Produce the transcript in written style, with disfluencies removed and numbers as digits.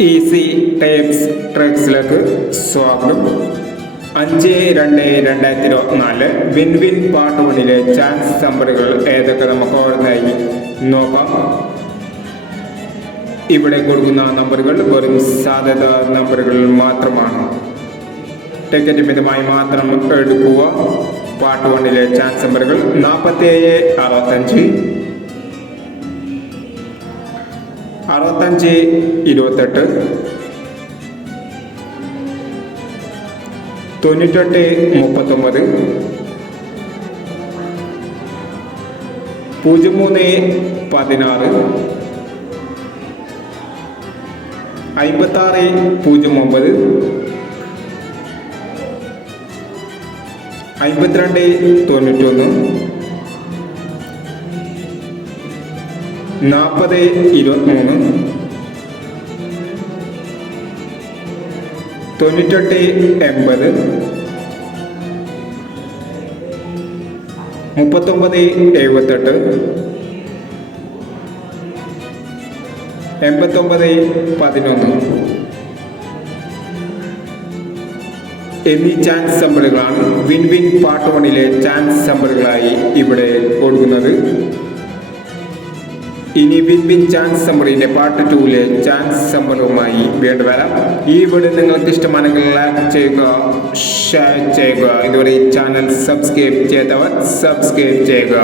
Easy types ട്രിക്സിലേക്ക് സ്വാഗതം. 5-2-2024 win win part 1 chance നമ്പറുകൾ ഏതൊക്കെ നമുക്ക് ഓരോന്നായി നോക്കാം. ഇവിടെ കൊടുക്കുന്ന നമ്പറുകൾ വെറും സാധ്യത നമ്പറുകൾ മാത്രമാണ്. ടിക്കറ്റ് മിതമായി മാത്രം എടുക്കുക. പാർട്ട് 1 ചാൻസ് നമ്പറുകൾ 47, 65, 65, 28, 98, 39, 03, 16, 56, 09, 52, 91, 40, 23, 98, 80, 39, 78, 89, 11 എന്നീ ചാൻസ് നമ്പറുകളാണ് വിൻ വിൻ പാർട്ട് 1 ചാൻസ് നമ്പറുകളായി ഇവിടെ കൊടുക്കുന്നത്. ഇനി വിൻ വിൻ ചാൻസ് നമ്പറിന്റെ പാർട്ട് 2 ചാൻസ് നമ്പറുമായി വീണ്ടും വരാം. ഈ വീഡിയോ നിങ്ങൾക്ക് ഇഷ്ടമാണെങ്കിൽ ലൈക്ക് ചെയ്യുക, ഷെയർ ചെയ്യുക. ഇതുവരെ ഈ ചാനൽ സബ്സ്ക്രൈബ് ചെയ്തവർ സബ്സ്ക്രൈബ് ചെയ്യുക.